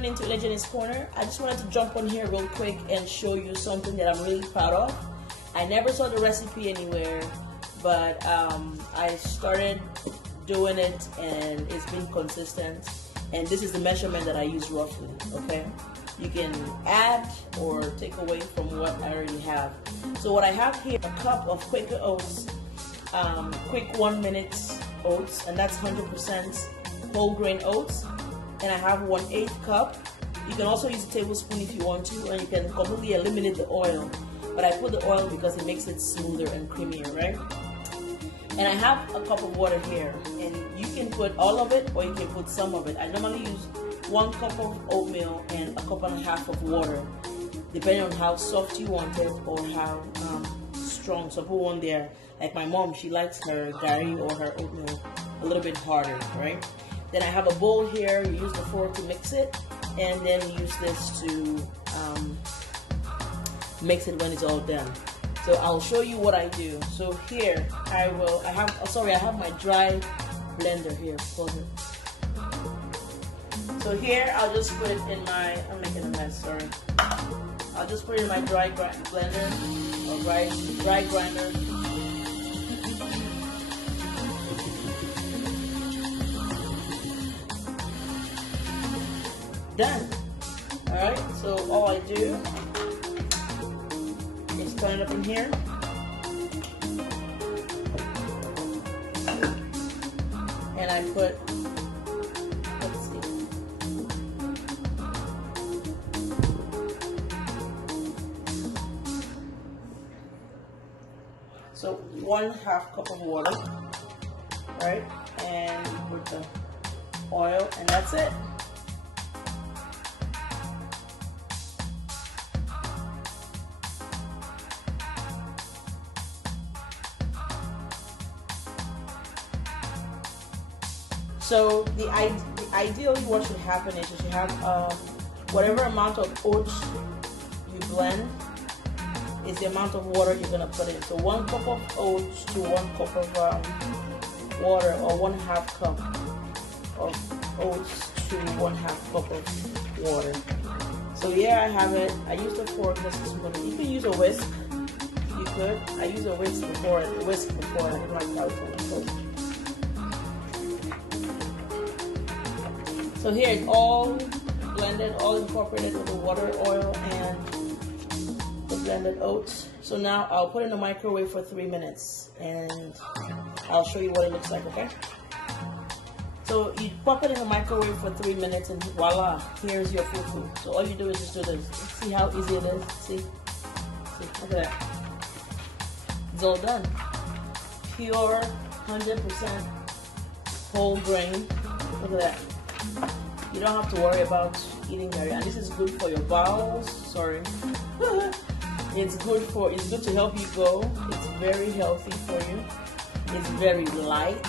tuning into Legend's Corner. I just wanted to jump on here real quick and show you something that I'm really proud of. I never saw the recipe anywhere, but I started doing it and it's been consistent. And this is the measurement that I use roughly, okay? You can add or take away from what I already have. So what I have here, a cup of Quaker Oats, quick 1 minute oats, and that's 100% whole grain oats. And I have 1/8 cup. You can also use a tablespoon if you want to, and you can completely eliminate the oil. But I put the oil because it makes it smoother and creamier, right? And I have a cup of water here, and you can put all of it or you can put some of it. I normally use 1 cup of oatmeal and a cup and a half of water, depending on how soft you want it or how strong. Some people want their, like my mom, she likes her garri or her oatmeal a little bit harder, right? Then I have a bowl here. You use the fork to mix it, and then you use this to mix it when it's all done. So I'll show you what I do. So here I have my dry blender here. Close it. So here I'll just put it in my, I'm making a mess, sorry. I'll just put it in my dry blender or dry grinder. Done. Alright, so all I do is turn it up in here. And I put, let's see. So 1/2 cup of water, right? And with the oil, and that's it. So ideally what should happen is you should have whatever amount of oats you blend is the amount of water you're going to put in. So 1 cup of oats to 1 cup of water, or 1/2 cup of oats to 1/2 cup of water. So yeah, I have it. I use the fork. You can use a whisk. You could. I use a whisk before. I didn't like that one. So here it's all blended, all incorporated with the water, oil, and the blended oats. So now I'll put it in the microwave for 3 minutes, and I'll show you what it looks like, okay? So you pop it in the microwave for 3 minutes, and voila, here's your fufu. So all you do is just do this. See how easy it is? See, look at that. It's all done. Pure, 100% whole grain. Look at that. You don't have to worry about eating garri, and this is good for your bowels. Sorry, it's good to help you go. It's very healthy for you. It's very light.